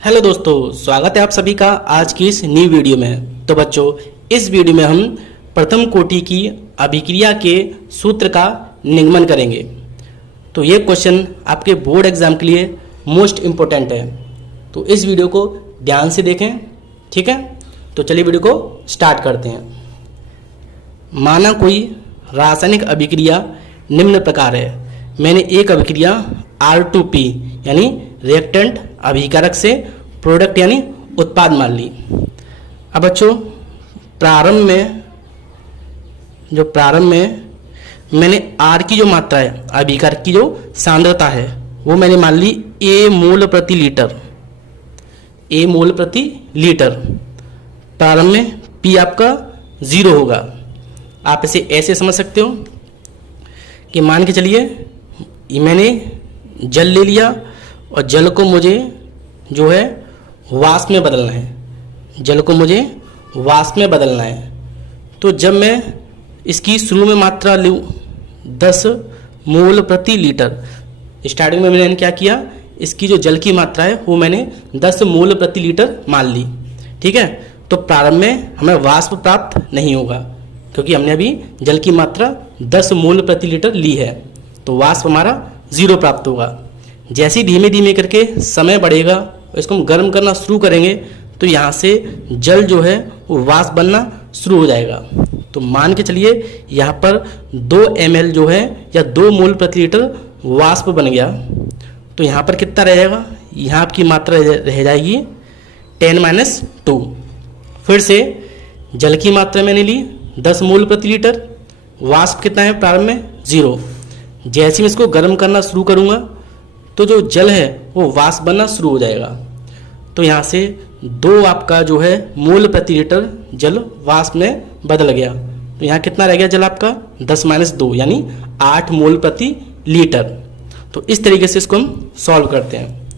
Hello दोस्तों, स्वागत है आप सभी का आज की इस न्यू वीडियो में। तो बच्चों, इस वीडियो में हम प्रथम कोटि की अभिक्रिया के सूत्र का निगमन करेंगे। तो ये क्वेश्चन आपके बोर्ड एग्जाम के लिए मोस्ट इम्पोर्टेंट है, तो इस वीडियो को ध्यान से देखें, ठीक है। तो चलिए वीडियो को स्टार्ट करते हैं। माना कोई रासायनिक अभिक्रिया निम्न प्रकार है। मैंने एक अभिक्रिया R2P यानी रिएक्टेंट अभिकारक से प्रोडक्ट यानी उत्पाद मान ली। अब बच्चों, प्रारंभ में मैंने R की जो मात्रा है, अभिकारक की जो सांद्रता है, वो मैंने मान ली A मोल प्रति लीटर। प्रारंभ में P आपका 0 होगा। आप इसे ऐसे समझ सकते हो कि मान के चलिए मैंने जल ले लिया और जल को मुझे जो है वाष्प में बदलना है। तो जब मैं इसकी शुरू में मात्रा लूँ 10 मोल प्रति लीटर, स्टार्टिंग में मैंने क्या किया, इसकी जो जल की मात्रा है वो मैंने 10 मोल प्रति लीटर मान ली, ठीक है। तो प्रारंभ में हमें वाष्प प्राप्त नहीं होगा क्योंकि हमने अभी जल की मात्रा 10 मोल प्रति लीटर ली है, तो वाष्प हमारा 0 प्राप्त होगा। जैसे ही धीमे धीमे करके समय बढ़ेगा, इसको हम गर्म करना शुरू करेंगे, तो यहाँ से जल जो है वो वाष्प बनना शुरू हो जाएगा। तो मान के चलिए यहाँ पर 2 ml जो है या 2 मोल प्रति लीटर वाष्प बन गया। तो यहाँ पर कितना रह जाएगा, यहाँ आपकी मात्रा रह जाएगी 10-2। फिर से जल की मात्रा मैंने ली 10 मोल प्रति लीटर, वाष्प कितना है प्रारंभ में 0। जैसे मैं इसको गर्म करना शुरू करूँगा तो जो जल है वो वाष्प बनना शुरू हो जाएगा। तो यहाँ से 2 आपका जो है मोल प्रति लीटर जल वाष्प में बदल गया। तो यहाँ कितना रह गया जल आपका 10-2 यानी 8 मोल प्रति लीटर। तो इस तरीके से इसको हम सॉल्व करते हैं।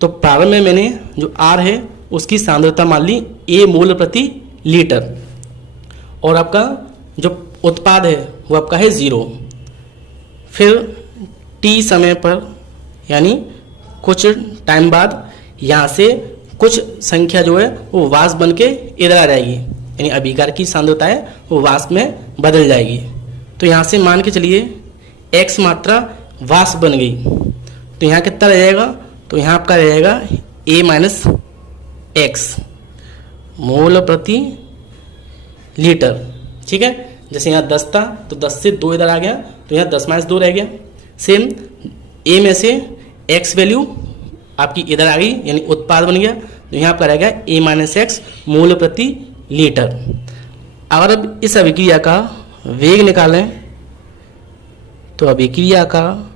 तो प्रारंभ में मैंने जो R है उसकी सांद्रता मान ली A मोल प्रति लीटर और आपका जो उत्पाद है वो आपका है 0। फिर T समय पर यानी कुछ टाइम बाद यहाँ से कुछ संख्या जो है वो वाष्प बन के इधर आ जाएगी, यानी अभिकारक की सांद्रता है वो वाष्प में बदल जाएगी। तो यहाँ से मान के चलिए X मात्रा वाष्प बन गई, तो यहाँ कितना रह जाएगा, तो यहाँ आपका रह जाएगा A-X मोल प्रति लीटर, ठीक है। जैसे यहाँ 10 था तो 10 से 2 इधर आ गया, तो यहाँ 10-2 रह गया। सेम A में से X वैल्यू आपकी इधर आ गई यानी उत्पाद बन गया, तो यहाँ आपका रहेगा A-X मोल प्रति लीटर। अगर अब इस अभिक्रिया का वेग निकालें तो अभिक्रिया का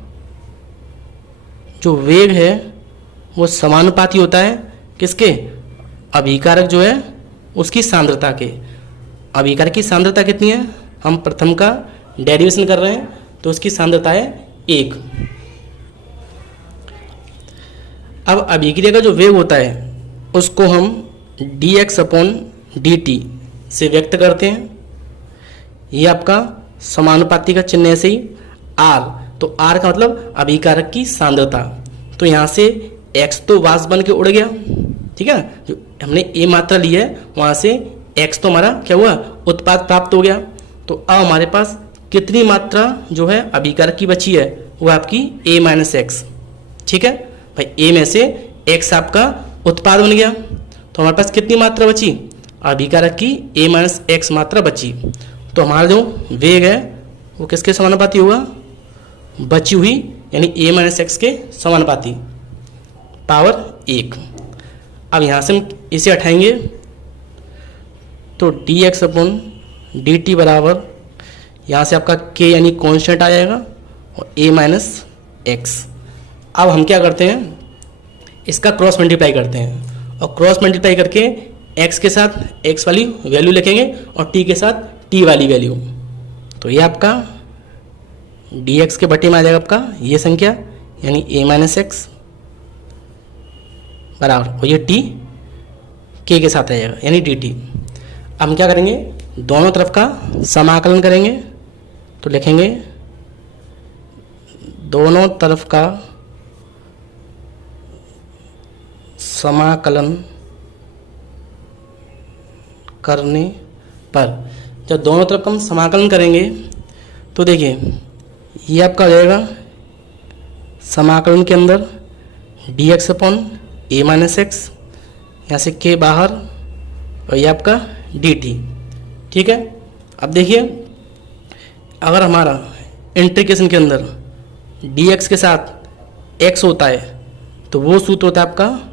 जो वेग है वो समानुपाती होता है किसके, अभिकारक जो है उसकी सांद्रता के। अभिकारक की सांद्रता कितनी है, हम प्रथम का डेरिवेशन कर रहे हैं तो उसकी सांद्रता है 1। अब अभिक्रिया का जो वेग होता है उसको हम dx/dt से व्यक्त करते हैं। ये आपका समानुपाती का चिन्ह ऐसे ही R, तो R का मतलब अभिकारक की सांद्रता। तो यहाँ से X तो वाष्प बन के उड़ गया, ठीक है। जो हमने A मात्रा ली है वहाँ से X तो हमारा क्या हुआ, उत्पाद प्राप्त हो गया। तो अब हमारे पास कितनी मात्रा जो है अभिकारक की बची है, वो आपकी A-X, ठीक है भाई। A में से X आपका उत्पाद बन गया, तो हमारे पास कितनी मात्रा बची, अभिकारक की A-X मात्रा बची। तो हमारा जो वेग है वो किसके समानुपाती होगा, बची हुई यानी A-X के समानुपाती, पावर 1। अब यहाँ से हम इसे हटाएंगे तो dx/dt बराबर यहाँ से आपका k यानी कांस्टेंट आ जाएगा और A-X। अब हम क्या करते हैं, इसका क्रॉस मल्टीप्लाई करते हैं और क्रॉस मल्टीप्लाई करके x के साथ x वाली वैल्यू लिखेंगे और t के साथ t वाली वैल्यू। तो ये आपका dx के बटे में आ जाएगा आपका ये संख्या यानी A-X बराबर, और ये t k के साथ आ जाएगा यानी dt। अब हम क्या करेंगे, दोनों तरफ का समाकलन करेंगे, तो लिखेंगे दोनों तरफ का समाकलन करने पर, जब दोनों तरफ हम समाकलन करेंगे तो देखिए ये आपका हो जाएगा समाकलन के अंदर dx upon a minus x, यहाँ से k बाहर, और ये आपका dt। ठीक है, अब देखिए अगर हमारा इंटीग्रेशन के अंदर dx के साथ x होता है तो वो सूत्र होता है आपका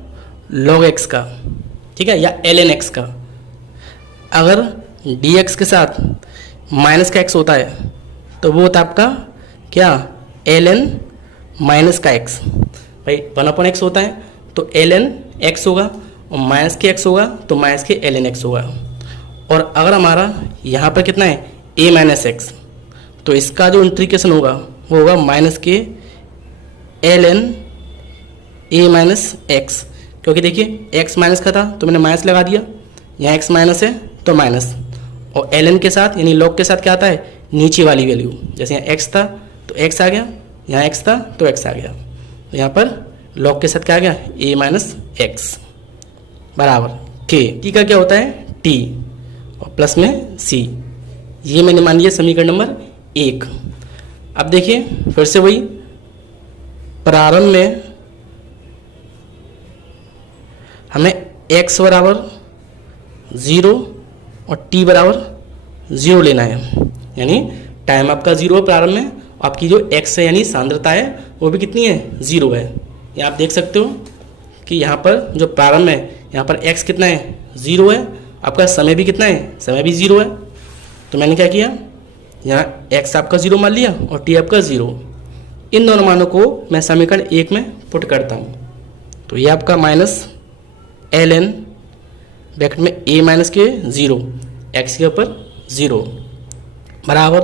log x का, ठीक है, या ln x का। अगर dx के साथ माइनस का x होता है तो वो होता है आपका क्या, ln माइनस का x। भाई 1/x होता है तो ln x होगा, और माइनस के x होगा तो माइनस के ln x होगा। और अगर हमारा यहाँ पर कितना है a माइनस एक्स, तो इसका जो इंटीग्रेशन होगा वो होगा माइनस के ln a माइनस एक्स, क्योंकि देखिए x माइनस का था तो मैंने माइनस लगा दिया, यहाँ x माइनस है तो माइनस, और ln के साथ यानी log के साथ क्या आता है, नीचे वाली वैल्यू। जैसे यहाँ x था तो x आ गया, यहाँ x था तो x आ गया, तो यहाँ पर log के साथ क्या आ गया, a माइनस एक्स बराबर k। t का क्या होता है t, और प्लस में c। ये मैंने मान लिया समीकरण नंबर 1। अब देखिए फिर से वही, प्रारंभ में हमें x बराबर 0 और t बराबर 0 लेना है, यानी टाइम आपका 0 है प्रारंभ में, आपकी जो x है यानी सांद्रता है वो भी कितनी है, 0 है। ये आप देख सकते हो कि यहाँ पर जो प्रारंभ है यहाँ पर x कितना है, 0 है, आपका समय भी कितना है, समय भी 0 है। तो मैंने क्या किया, यहाँ x आपका 0 मान लिया और t आपका 0। इन दोनों मानों को मैं समीकरण 1 में पुट करता हूँ, तो ये आपका माइनस ln ब्रैकेट में a माइनस के 0 x के ऊपर 0 बराबर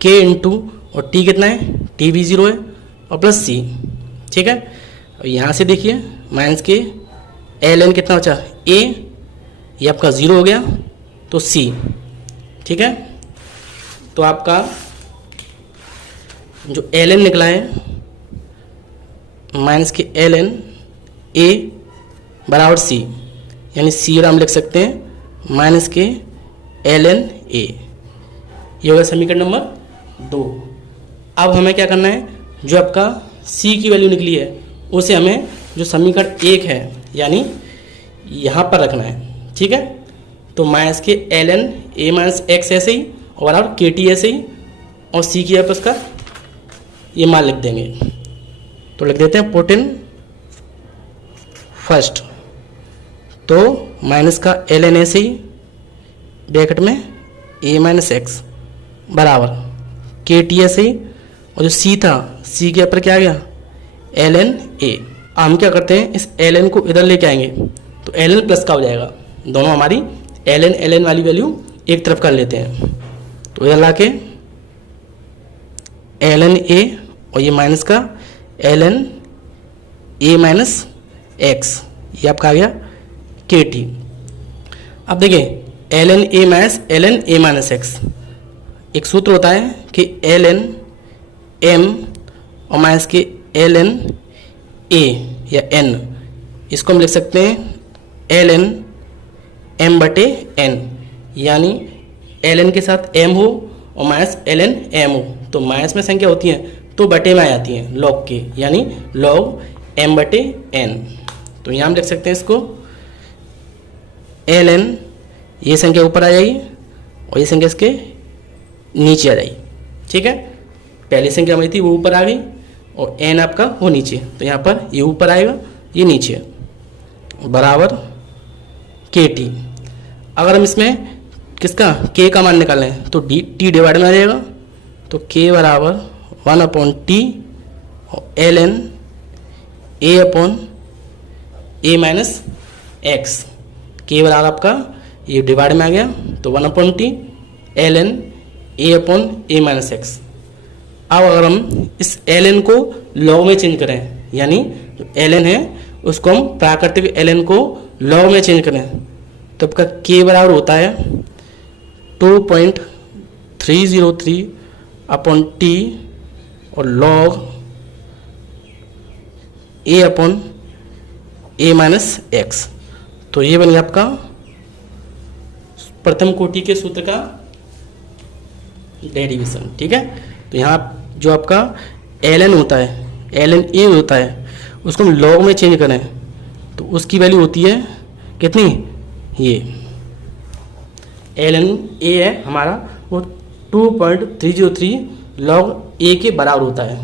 k इंटू, और t कितना है, t भी 0 है, और प्लस c। ठीक है, और यहाँ से देखिए माइनस के ln कितना बचा, a, ये आपका 0 हो गया तो c। ठीक है, तो आपका जो ln निकला है माइनस के ln a बराबर c, यानी c और हम लिख सकते हैं माइनस के ln a। ये होगा समीकरण नंबर 2। अब हमें क्या करना है, जो आपका c की वैल्यू निकली है उसे हमें जो समीकरण 1 है यानी यहाँ पर रखना है। ठीक है, तो माइनस के ln a माइनस एक्स ऐसे ही, और बराबर के टी ऐसे ही, और c की आप उसका ये मान लिख देंगे। तो लिख देते हैं पुट इन फर्स्ट, तो माइनस का ln ऐसे ही ब्रैकेट में a माइनस एक्स बराबर के टी ऐसे ही, और जो c था c के ऊपर क्या आ गया, ln a। हम क्या करते हैं, इस ln को इधर लेके आएंगे तो ln प्लस का हो जाएगा, दोनों हमारी ln वाली वैल्यू एक तरफ कर लेते हैं। तो इधर ला के ln a, और ये माइनस का ln a माइनस एक्स, ये आपका आ गया के टी। अब देखिए ln a minus ln a minus x, एक सूत्र होता है कि ln m और माइनस के ln a या n, इसको हम लिख सकते हैं ln m बटे n, यानी ln के साथ m हो और माइनस ln m हो तो माइनस में संख्या होती है तो बटे में आ जाती हैं लॉग के, यानी लॉग m बटे n। तो यहाँ हम लिख सकते हैं इसको ln, ये संख्या ऊपर आ जाएगी और ये संख्या इसके नीचे आ जाएगी। ठीक है, पहली संख्या हमारी थी वो ऊपर आ गई और n आपका वो नीचे, तो यहाँ पर ये ऊपर आएगा ये नीचे बराबर के टी। अगर हम इसमें किसका k का मान निकालें तो t डिवाइड में आ जाएगा, तो k बराबर 1/t और ln a upon a minus x, के बराबर आपका ये डिवाइड में आ गया तो 1/t ln a upon a minus x. अब अगर हम इस ln को लॉग में चेंज करें, यानी जो ln है उसको हम प्राकृतिक ln को लॉग में चेंज करें, तो आपका k बराबर होता है 2.303 अपॉन t और log a upon a minus x. तो ये बन गया आपका प्रथम कोटि के सूत्र का डेरिवेशन। ठीक है, तो यहाँ जो आपका ln होता है, ln a होता है, उसको हम लॉग में चेंज करें तो उसकी वैल्यू होती है कितनी, ये ln a है हमारा, वो 2.303 लॉग a के बराबर होता है।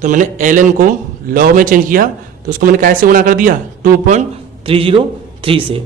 तो मैंने ln को लॉग में चेंज किया तो उसको मैंने कैसे गुणा कर दिया, 2.303 से।